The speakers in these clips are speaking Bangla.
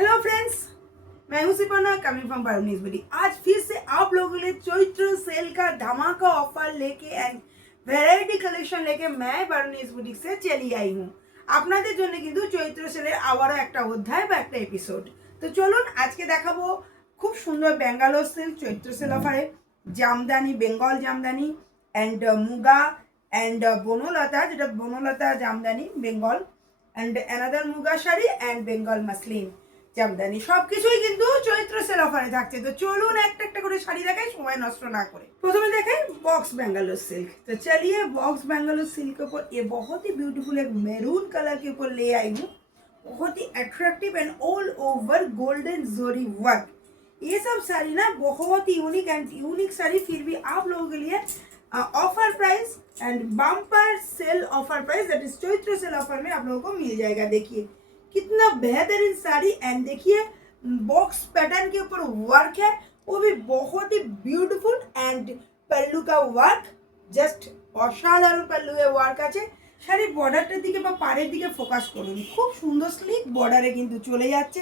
हेलो फ्रेंड्स, मैं हूं सिपना कमिंग फ्रॉम बारूनीज बुटीक। आज फिर से आप लोगों के लिए चैत्र सेल का धमाका ऑफर लेके एंड ভ্যারাইটি কালেকশন लेके मैं बारूनीज बुटीक से चली आई हूं। আপনাদের জন্য কিন্তু চৈত্র সেলের আবারও একটা অধ্যায় বা একটা এপিসোড। তো চলুন আজকে দেখাবো খুব সুন্দর ব্যাঙ্গালোর সেল চৈত্র সেল অফারে জামদানি, বেঙ্গল জামদানি এন্ড মুগা এন্ড বনলতা, যেটা Banalata jamdani Bengal and another muga sari and Bengal muslin jamdani সবকিছুই কিন্তু চৈত্র সেল অফারে থাকছে। তো চলুন একটা একটা করে শাড়ি দেখাই সময় নষ্ট না করে। প্রথমে देखें बॉक्स बेंगलोर सिल्क। तो चलिए बॉक्स बेंगलोर सिल्क के ऊपर ये बहुत ही ब्यूटीफुल एक मैरून कलर के ऊपर ले आई हूँ। बहुत ही attractive and all over golden zari work. ये सब साड़ी ना बहुत ही यूनिक साड़ी, फिर भी आप लोगों के लिए offer price and bumper cell offer price, that is Chaitra cell offer में आप लोगों को मिल जाएगा। देखिए कितना बेहतरीन साड़ी एंड देखिए बॉक्स पैटर्न के ऊपर वर्क है, वो भी बहुत ही ब्यूटीफुल एंड पल्लू का वर्क जस्ट असाधारण पल्लू है वर्क আছে। শাড়ির বর্ডারটার দিকে বা পাড়ের দিকে ফোকাস করুন, খুব সুন্দর স্লিক বর্ডারে কিন্তু চলে যাচ্ছে,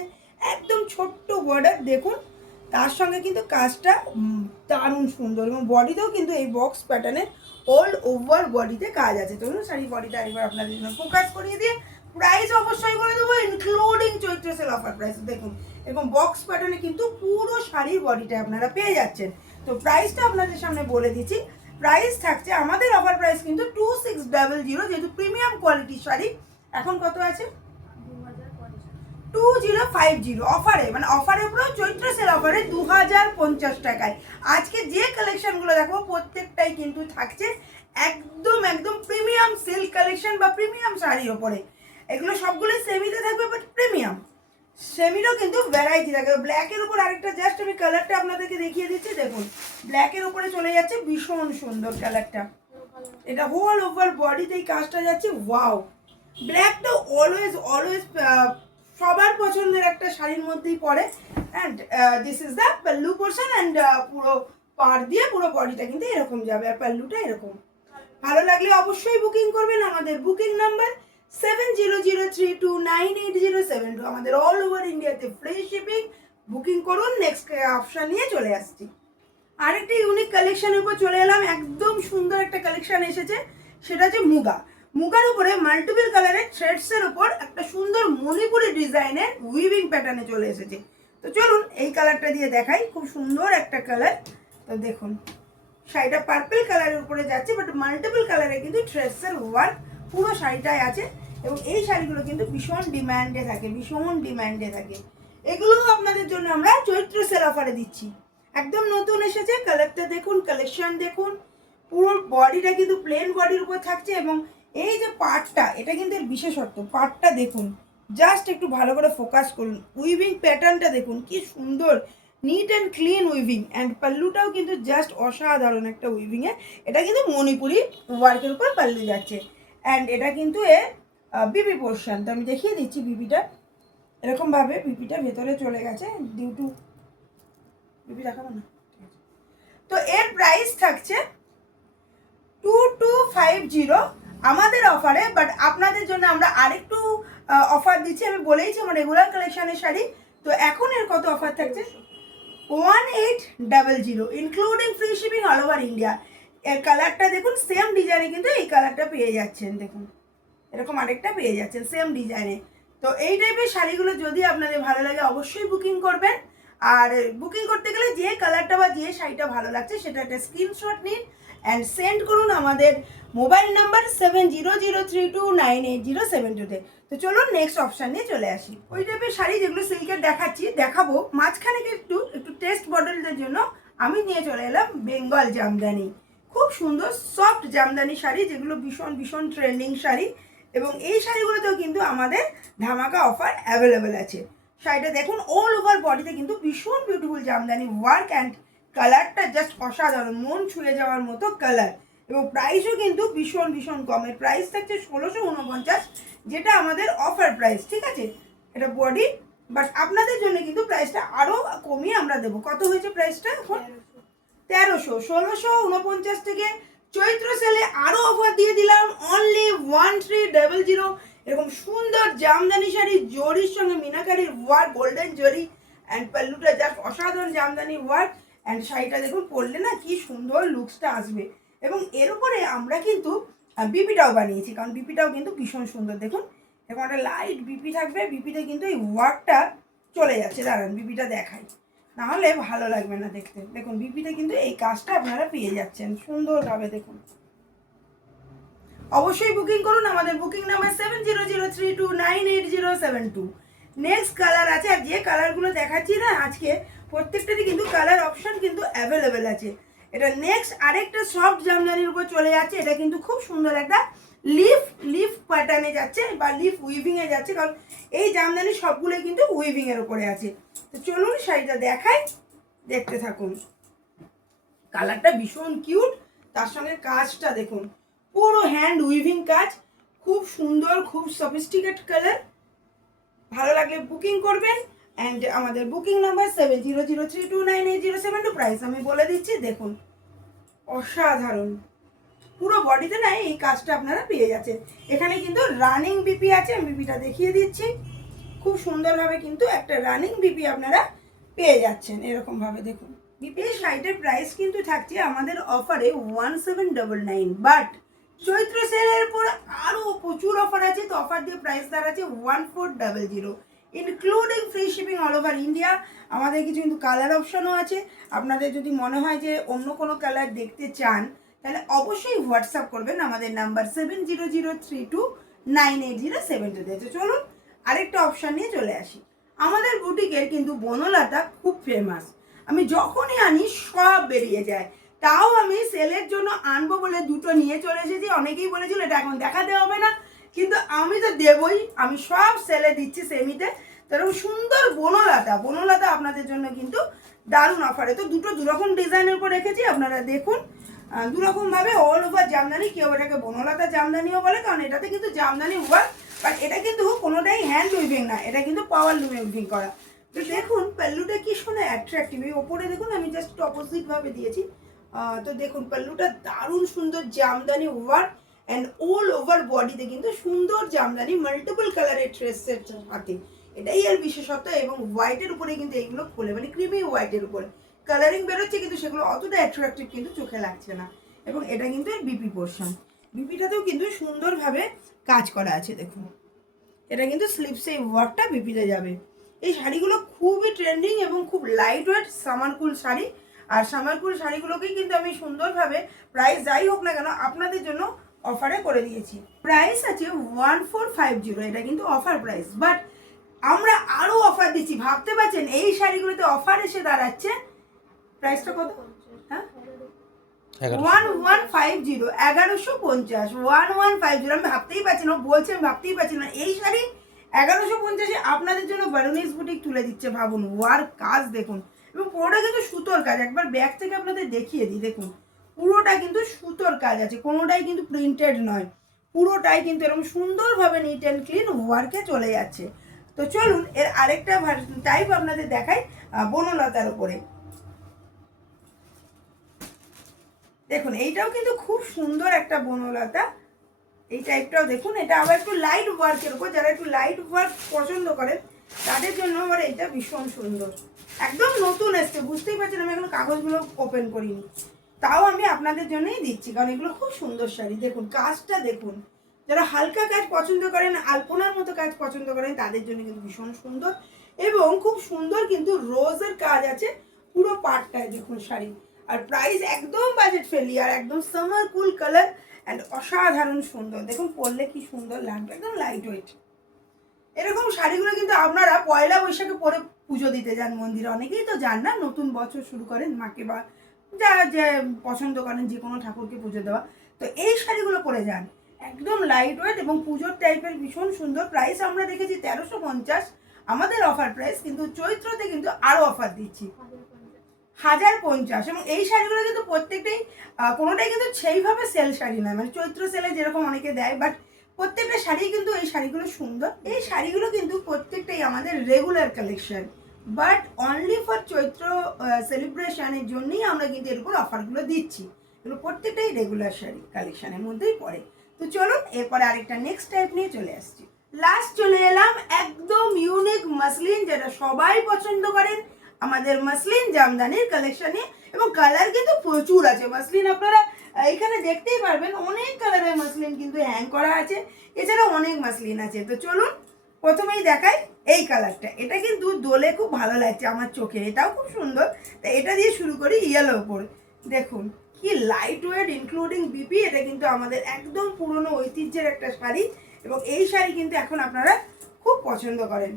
একদম ছোট্ট বর্ডার দেখুন, তার সঙ্গে কিন্তু কাজটা দারুণ সুন্দর এবং বডিতেও কিন্তু এই বক্স প্যাটার্নের অল ওভার বডিতে কাজ আছে। চলুন শাড়ির বডিটা একবার আপনাদের জন্য ফোকাস করিয়ে দিয়ে প্রাইস অবশ্যই বলে দেবো, ইনক্লুডিং চৈত্র সেল অফার প্রাইস দেখুন, এবং বক্স প্যাটার্নে কিন্তু পুরো শাড়ির বডিটা আপনারা পেয়ে যাচ্ছেন। তো প্রাইসটা আপনাদের সামনে বলে দিচ্ছি, প্রাইস থাকছে আমাদের অফার প্রাইস কিন্তু 2600, যেহেতু প্রিমিয়াম কোয়ালিটির শাড়ি। এখন কত আছে 2050 অফারে, মানে অফারে পুরো চৈত্র সেল অফারে 2050 টাকায়। আজকে যে কালেকশনগুলো দেখো প্রত্যেকটাই কিন্তু থাকছে একদম একদম প্রিমিয়াম সিল্ক কালেকশন বা প্রিমিয়াম শাড়ির ওপরে। এগুলো সবগুলো সেমিতে থাকবে, বাট প্রিমিয়াম সেমিরও কিন্তু ভ্যারাইটি থাকবে। ব্ল্যাকের উপর আরেকটা জাস্ট আমি কালারটা আপনাদেরকে দেখিয়ে দিচ্ছি, দেখুন ব্ল্যাকের উপরে চলে যাচ্ছে, ভীষণ সুন্দর কালারটা, এটা হোল ওভার বডিতে এই কাজটা যাচ্ছে। ওয়াও, ব্ল্যাকটা অলওয়েজ অলওয়েজ সবার পছন্দের একটা শাড়ির মধ্যেই পড়ে। And this is the pallu portion and পুরো পাড় দিয়ে পুরো বডিটা কিন্তু এরকম যাবে, আর পাল্লুটা এরকম। ভালো লাগলে অবশ্যই বুকিং করবেন। আমাদের বুকিং নাম্বার 7003298072, আমাদের অল ওভার ইন্ডিয়াতে ফ্রি শিপিং। বুকিং করুন। নেক্সট অপশন নিয়ে চলে আসছি, আরেকটা ইউনিক কালেকশনের উপর চলে এলাম। একদম সুন্দর একটা কালেকশন এসেছে, সেটা হচ্ছে মুগা। মুগার উপরে মাল্টিপল কালারের থ্রেডসের উপর একটা সুন্দর মণিপুরি ডিজাইনের উইভিং প্যাটার্নে চলে এসেছে। তো চলুন এই কালারটা দিয়ে দেখাই, খুব সুন্দর একটা কালার। তো দেখুন শাড়িটা পার্পল কালারের উপরে যাচ্ছে, বাট মাল্টিপল কালারে কিন্তু থ্রেডসের ওয়ার্ক পুরো শাড়িটায় আছে, এবং এই শাড়িগুলো কিন্তু ভীষণ ডিম্যান্ডে থাকে, ভীষণ ডিম্যান্ডে থাকে। এগুলোও আপনাদের জন্য আমরা চৈত্র সেল অফারে দিচ্ছি, একদম নতুন এসেছে। কালারটা দেখুন, কালেকশন দেখুন, পুরো বডিটা কিন্তু প্লেন বডির উপর থাকছে, এবং এই যে পার্টটা, এটা কিন্তু এর বিশেষত্ব। পার্টটা দেখুন, জাস্ট একটু ভালো করে ফোকাস করুন, উইভিং প্যাটার্নটা দেখুন কি সুন্দর, neat and clean weaving, and পাল্লুটাও কিন্তু জাস্ট অসাধারণ একটা উইভিংয়ে। এটা কিন্তু মণিপুরি ওয়ার্কের উপর পাল্লু যাচ্ছে, অ্যান্ড এটা কিন্তু এর বিপি পোর্শন। তো আমি দেখিয়ে দিচ্ছি বিপিটা, এরকমভাবে বিপিটা ভেতরে চলে গেছে, ডিউ টু বিপি দেখাবো না। তো এর প্রাইস থাকছে 2250 আমাদের অফারে, বাট আপনাদের জন্য আমরা আরেকটু অফার দিচ্ছি। আমি বলেইছি আমার রেগুলার কালেকশনের শাড়ি, তো এখন এর কত অফার থাকছে 1800 including free shipping all over India. এর কালারটা দেখুন, সেম ডিজাইনে কিন্তু এই কালারটা পেয়ে যাচ্ছেন, দেখুন এরকম আরেকটা পেয়ে যাচ্ছেন সেম ডিজাইনে। তো এই টাইপের শাড়িগুলো যদি আপনাদের ভালো লাগে অবশ্যই বুকিং করবেন। আর বুকিং করতে গেলে যে কালারটা বা যে শাড়িটা ভালো লাগছে সেটা একটা স্ক্রিনশট নিন অ্যান্ড সেন্ড করুন আমাদের মোবাইল নাম্বার 7003298072-তে। তো চলুন নেক্সট অপশান নিয়ে চলে আসি। ওই টাইপের শাড়ি যেগুলো সিল্কের দেখাবো, মাঝখানে একটু টেস্ট বদলদের জন্য আমি নিয়ে চলে এলাম বেঙ্গল জামদানি। খুব সুন্দর সফট জামদানি শাড়ি, যেগুলো ভীষণ ভীষণ ট্রেন্ডিং শাড়ি, এবং এই শাড়িগুলোতেও কিন্তু আমাদের ধামাকা অফার অ্যাভেলেবেল আছে। শাড়িটা দেখুন অল ওভার বডিতে কিন্তু ভীষণ বিউটিফুল জামদানি ওয়ার্ক, অ্যান্ড কালারটা জাস্ট অসাধারণ, মন ছুঁয়ে যাওয়ার মতো কালার, এবং প্রাইসও কিন্তু ভীষণ ভীষণ কমের। প্রাইস থাকছে 1649, যেটা আমাদের অফার প্রাইস, ঠিক আছে। এটা বডি, বাট আপনাদের জন্য কিন্তু প্রাইসটা আরও কমিয়ে আমরা দেবো। কত হয়েছে প্রাইসটা এখন 1300, 1649 থেকে চৈত্র সেলে আরও অফার দিয়ে দিলাম অনলি 1300। এরকম সুন্দর জামদানি শাড়ি, জরির সঙ্গে মিনাকারির ওয়ার্ক, গোল্ডেন জরি অ্যান্ড পাল্লুটা জাস্ট অসাধারণ জামদানি ওয়ার্ক। অ্যান্ড শাড়িটা দেখুন পরলে না কি সুন্দর লুকসটা আসবে। এবং এর উপরে আমরা কিন্তু বিপিটাও বানিয়েছি, কারণ বিপিটাও কিন্তু ভীষণ সুন্দর। দেখুন এরকম একটা লাইট বিপি থাকবে, বিপিতে কিন্তু এই ওয়ার্কটা চলে যাচ্ছে। দাঁড়ান বিপিটা দেখাই, নাহলে ভালো লাগবে না দেখতে। দেখুন বিপিতে কিন্তু এই কাজটা আপনারা পেয়ে যাচ্ছেন সুন্দরভাবে। দেখুন অবশ্যই বুকিং করুন, আমাদের বুকিং নাম্বার 7003298072। নেক্সট কালার আছে, আর যে কালারগুলো দেখাচ্ছি না আজকে প্রত্যেকটারই কিন্তু কালার অপশন কিন্তু অ্যাভেলেবেল আছে। এটা নেক্সট আরেকটা সফট জামদানির উপর চলে যাচ্ছে। এটা কিন্তু খুব সুন্দর একটা লিফ প্যাটার্নে যাচ্ছে বা লিফ উইভিংয়ে যাচ্ছে, কারণ এই জামদানি সবগুলোই কিন্তু উইভিংয়ের উপরে আছে। তো চলুন শাড়িটা দেখাই, দেখতে থাকুন। কালারটা ভীষণ কিউট, তার সঙ্গে কাজটা দেখুন পুরো হ্যান্ড উইভিং কাজ, খুব সুন্দর, খুব সফিস্টিকেট কালার। ভালো লাগলে বুকিং করবেন। অ্যান্ড আমাদের বুকিং নাম্বার 7003298072। প্রাইস আমি বলে দিচ্ছি, দেখুন অসাধারণ পুরো বডিতে না এই কাজটা আপনারা পেয়ে যাচ্ছেন। এখানে কিন্তু রানিং বিপি আছে, আমি বিপিটা দেখিয়ে দিচ্ছি। খুব সুন্দরভাবে কিন্তু একটা রানিং বিপি আপনারা পেয়ে যাচ্ছেন এরকমভাবে। দেখুন বিপি শাড়িটার প্রাইস কিন্তু থাকছে আমাদের অফারে 1799, বাট চৈত্র সেলের পর আরও প্রচুর অফার আছে। তো অফার দিয়ে প্রাইস দাঁড়াচ্ছে 1400, including free shipping all over India. আমাদের কিছু কিন্তু কালার অপশনও আছে। আপনাদের যদি মনে হয় যে অন্য কোনো কালার দেখতে চান, তাহলে অবশ্যই হোয়াটসঅ্যাপ করবেন আমাদের নাম্বার 7003298072। তো চলুন আরেকটা অপশান নিয়ে চলে আসি। আমাদের বুটিকের কিন্তু বনলতা খুব ফেমাস, আমি যখনই আনি সব বেরিয়ে যায়। তাও আমি সেলের জন্য আনবো বলে দুটো নিয়ে চলে এসেছি। অনেকেই বলেছিল এটা এখন দেখাতে হবে না, কিন্তু আমি তো দেবই, আমি সব সেলে দিচ্ছি সেমিতে। তো এরকম সুন্দর বনলতা আপনাদের জন্য কিন্তু দারুণ অফারে। তো দুটো দুরকম ডিজাইনের উপর রেখেছি, আপনারা দেখুন। দুরকমভাবে অল ওভার জামদানি, কেউ এটাকে বনলতা জামদানিও বলে, কারণ এটাতে কিন্তু জামদানি ওয়ার্ক, বাট এটা কিন্তু কোনোটাই হ্যান্ড উইভিং না, এটা কিন্তু পাওয়ার লুমে উইভিং করা। তো দেখুন পাল্লুটা কি শুনে অ্যাট্রাক্টিভ, এই ওপরে দেখুন আমি জাস্ট অপোজিটভাবে দিয়েছি। তো দেখুন পাল্লুটা দারুণ সুন্দর Jamdani work, and all over বডিতে কিন্তু সুন্দর জামদানি মাল্টিপল কালারের ট্রেসের হাতে, এটাই এর বিশেষত্ব। এবং হোয়াইটের উপরে কিন্তু এইগুলো খোলে, মানে ক্রিমি হোয়াইটের উপরে কালারিং বেরোচ্ছে, কিন্তু সেগুলো অতটা অ্যাট্রাক্টিভ কিন্তু চোখে লাগছে না। এবং এটা কিন্তু এর বিপি পোর্শন, বিপিটাতেও কিন্তু সুন্দরভাবে কাজ করা আছে। দেখুন এটা কিন্তু স্লিপসে এই ওয়ার্কটা বিপিতে যাবে। এই শাড়িগুলো খুবই ট্রেন্ডিং এবং খুব লাইট ওয়েট সামারকুল শাড়ি। আর সামারকুল শাড়িগুলোকেই কিন্তু আমি সুন্দরভাবে প্রাইস যাই হোক না কেন আপনাদের জন্য অফারে করে দিয়েছি। প্রাইস আছে 1450, এটা কিন্তু অফার প্রাইস, বাট আমরা আরও অফার দিচ্ছি। ভাবতে পারছেন এই শাড়িগুলোতে অফার এসে দাঁড়াচ্ছে, প্রাইসটা কত? হ্যাঁ 1150, 1150, 1150। আমি ভাবতেই পারছি না, বলছি আমি ভাবতেই পারছি না। এই শাড়ি 1150-এ আপনাদের জন্য বারুনিস বুটিক তুলে দিচ্ছে। ভাবুন ওয়ার্ক কাজ দেখুন, এবং পুরোটা কিন্তু সুতোর কাজ। একবার ব্যাক থেকে আপনাদের দেখিয়ে দিই, দেখুন পুরোটা কিন্তু সুতোর কাজ আছে, কোনোটাই কিন্তু প্রিন্টেড নয়, পুরোটাই কিন্তু এরকম সুন্দরভাবে নিট অ্যান্ড ক্লিন ওয়ার্কে চলে যাচ্ছে। তো চলুন এর আরেকটা টাইপ আপনাদের দেখাই বনলতার উপরে। দেখুন এইটাও কিন্তু খুব সুন্দর একটা বনলতা, এই টাইপটাও দেখুন। এটা আবার একটু লাইট ওয়ার্কের উপর, যারা একটু লাইট ওয়ার্ক পছন্দ করেন তাদের জন্য আবার এটা ভীষণ সুন্দর। একদম নতুন এসছে, বুঝতেই পারছেন আমি এখনো কাগজগুলো ওপেন করিনি, তাও আমি আপনাদের জন্যই দিচ্ছি, কারণ এগুলো খুব সুন্দর শাড়ি। দেখুন কাজটা দেখুন, যারা হালকা কাজ পছন্দ করেন, আলপনার মতো কাজ পছন্দ করেন, তাদের জন্য কিন্তু ভীষণ সুন্দর। এবং খুব সুন্দর কিন্তু রোজের কাজ আছে পুরো পাটটায়। দেখুন শাড়ি, আর প্রাইস একদম বাজেট ফ্রেন্ডলি, আর একদম সামার কুল কালার অ্যান্ড অসাধারণ সুন্দর। দেখুন পরলে কি সুন্দর লাগবে, একদম লাইট ওয়েট। এরকম শাড়িগুলো কিন্তু আপনারা পয়লা বৈশাখে পরে পুজো দিতে যান মন্দিরে, অনেকেই তো যান না, নতুন বছর শুরু করেন মাকে বা যারা যে পছন্দ করেন যে কোনো ঠাকুরকে পুজো দেওয়া, তো এই শাড়িগুলো পরে যান, একদম লাইট ওয়েট এবং পুজোর টাইপের ভীষণ সুন্দর। প্রাইস আমরা দেখেছি 1350 আমাদের অফার প্রাইস, কিন্তু চৈত্রতে কিন্তু আরও অফার দিচ্ছি 1050। এবং এই শাড়িগুলো কিন্তু প্রত্যেকটাই কোনোটাই কিন্তু সেইভাবে সেল শাড়ি নয়, মানে চৈত্র সেলে যেরকম অনেকে দেয়, বাট প্রত্যেকটা শাড়ি কিন্তু এই শাড়িগুলো সুন্দর। এই শাড়িগুলো কিন্তু প্রত্যেকটাই আমাদের regular collection, but only for Chaitra সেলিব্রেশনের জন্যই আমরা কিন্তু এর উপর অফারগুলো দিচ্ছি। এগুলো প্রত্যেকটাই রেগুলার শাড়ি কালেকশনের মধ্যেই পড়ে। তো চলুন এরপরে আরেকটা নেক্সট টাইপ নিয়ে চলে আসছি। লাস্ট চলে এলাম একদম ইউনিক মাসলিন, যেটা সবাই পছন্দ করেন, আমাদের মাসলিন জামদানির কালেকশনে। এবং কালার কিন্তু প্রচুর আছে। মাসলিন আপনারা এখানে দেখতেই পারবেন, অনেক কালারের মাসলিন কিন্তু হ্যাং করা আছে, এছাড়া অনেক মাসলিন আছে। তো চলুন প্রথমেই দেখাই এই কালারটা। এটা কিন্তু দোলে খুব ভালো লাগছে আমার চোখে, এটাও খুব সুন্দর। তো এটা দিয়ে শুরু করি। ইয়েলো ওপর দেখুন কি লাইট ওয়েট ইনক্লুডিং বিপি। এটা কিন্তু আমাদের একদম পুরনো ঐতিহ্যের একটা শাড়ি, এবং এই শাড়ি কিন্তু এখন আপনারা খুব পছন্দ করেন।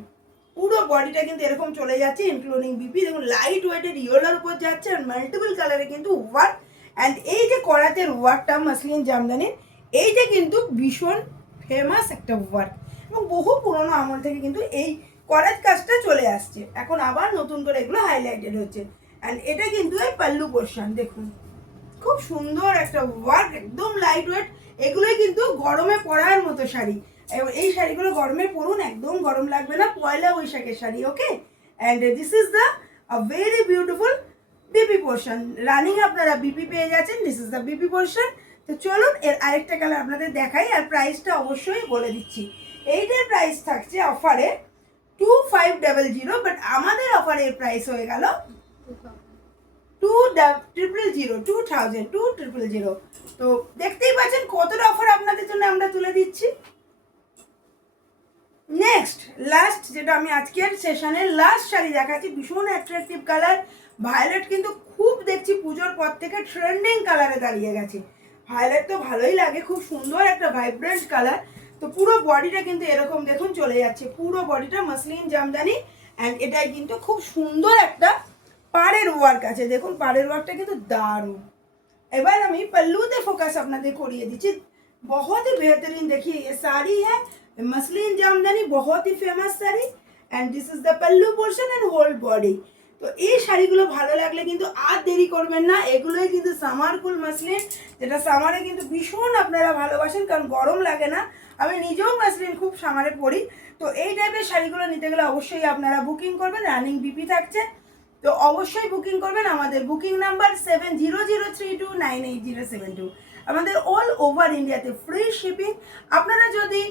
পুরো বডিটা কিন্তু এরকম চলে যাচ্ছে ইনক্লুডিং বিপি। দেখুন লাইট ওয়েটের ইয়েলোর উপর যাচ্ছে, আর মাল্টিপল কালারে কিন্তু ওয়ার্ক। অ্যান্ড এই যে করাতের ওয়ার্কটা মাসলিন জামদানির, এইটা কিন্তু ভীষণ ফেমাস একটা ওয়ার্ক, এবং বহু পুরোনো আমল থেকে কিন্তু এই করাত কাজটা চলে আসছে। এখন আবার নতুন করে এগুলো হাইলাইটেড হচ্ছে। অ্যান্ড এটা কিন্তু এই পাল্লু পোর্শন, দেখুন খুব সুন্দর একটা ওয়ার্ক, একদম লাইট ওয়েট। এগুলোই কিন্তু গরমে পরার মতো শাড়ি। এই শাড়িগুলো গরমে পরুন, একদম গরম লাগবে না, পয়লা বৈশাখের শাড়ি। Okay, and this is the very beautiful BP portion. Running আপনারা বিপি পেয়ে যাচ্ছেন, this is the BP portion. তো চলুন এর আরেকটা কালার আপনাদের দেখাই, আর প্রাইসটা অবশ্যই বলে দিচ্ছি। এইটার প্রাইস থাকছে অফারে 2500, বাট আমাদের অফারের প্রাইস হয়ে গেল 2000। তো দেখতেই পাচ্ছেন কতটা অফার আপনাদের জন্য আমরা তুলে দিচ্ছি। নেক্সট লাস্ট যেটা আমি আজকের সেশনের লাস্ট শাড়ি দেখাচ্ছি, ভীষণ অ্যাট্রাকটিভ কালার ভায়োলেট। কিন্তু খুব দেখছি পুজোর পর থেকে ট্রেন্ডিং কালারে দাঁড়িয়ে গেছে। ভায়োলেট তো ভালোই লাগে, খুব সুন্দর একটা ভাইব্রেন্ট কালার। তো পুরো বডিটা কিন্তু এরকম দেখুন চলে যাচ্ছে, পুরো বডিটা মাসলিন জামদানি। অ্যান্ড এটাই কিন্তু খুব সুন্দর একটা পাড়ের ওয়ার্ক আছে, দেখুন পাড়ের ওয়ার্কটা কিন্তু দারুণ। এবার আমি पल्लूতে फोकस আপনাদের করিয়ে দিচ্ছি। बहुत ही बेहतरीन, देखिए ये साड़ी है मसलिन जामदानी, बहुत ही famous sari. And this is the pallu portion and whole body. তো এই শাড়িগুলো ভালো লাগলে কিন্তু আর দেরি করবেন না, এগুলোই কিন্তু সামার কুল মাসলিন, যেটা সামারে কিন্তু ভীষণ আপনারা ভালোবাসেন, কারণ গরম লাগে না। আমি নিজেও মাসলিন খুব সামারে পরি। তো এই টাইপের শাড়িগুলো নিতে গেলে অবশ্যই আপনারা বুকিং করবেন, রানিং বিপি থাকছে। তো অবশ্যই বুকিং করবেন। আমাদের বুকিং নাম্বার 7003298072। আমাদের অল ওভার ইন্ডিয়াতে ফ্রি শিপিং। আপনারা যদি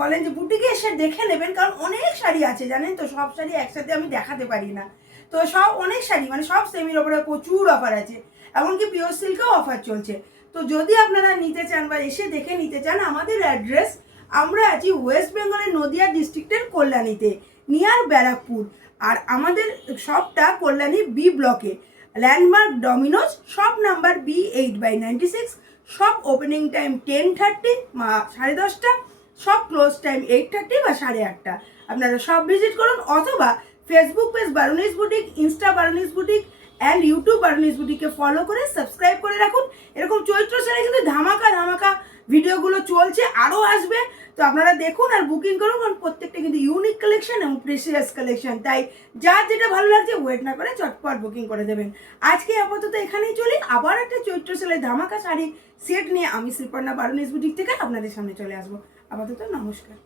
বলেন যে বুটিকে এসে দেখে নেবেন, কারণ অনেক শাড়ি আছে জানেন তো, সব শাড়ি একসাথে আমি দেখাতে পারি না। তো সব অনেক শাড়ি মানে সব সেমির ওপরে প্রচুর অফার আছে, এমনকি পিওর সিল্কেও অফার চলছে। তো যদি আপনারা নিতে চান বা এসে দেখে নিতে চান, আমাদের অ্যাড্রেস, আমরা আছি ওয়েস্ট বেঙ্গলের নদিয়া ডিস্ট্রিক্টের কল্যাণীতে, নিয়ার ব্যারাকপুর। আর আমাদের শপটা কল্যাণী বি ব্লকে, landmark Domino's, shop number B8/96। Shop opening time 10:30 10:30, সব ক্লোজ টাইম 8:30 বা 8:30। আপনারা সব ভিজিট করুন, অথবা Facebook page Barunis boutique, insta Barunis boutique and YouTube Barunis বুটিককে ফলো করে সাবস্ক্রাইব করে রাখুন। এরকম চৈত্র সেলে কিন্তু ধামাকা ধামাকা ভিডিওগুলো চলছে, আরও আসবে। তো আপনারা দেখুন আর বুকিং করুন, কারণ প্রত্যেকটা কিন্তু ইউনিক কালেকশন এবং প্রেসিয়াস কালেকশন। তাই যার যেটা ভালো লাগছে ওয়েট না করে চটপট বুকিং করে দেবেন। আজকে আপাতত এখানেই চলি, আবার একটা চৈত্র সেলের ধামাকা শাড়ি সেট নিয়ে আমি শ্রীপর্ণা বারুনিস বুটিক থেকে আপনাদের সামনে চলে আসবো। আপাতত নমস্কার।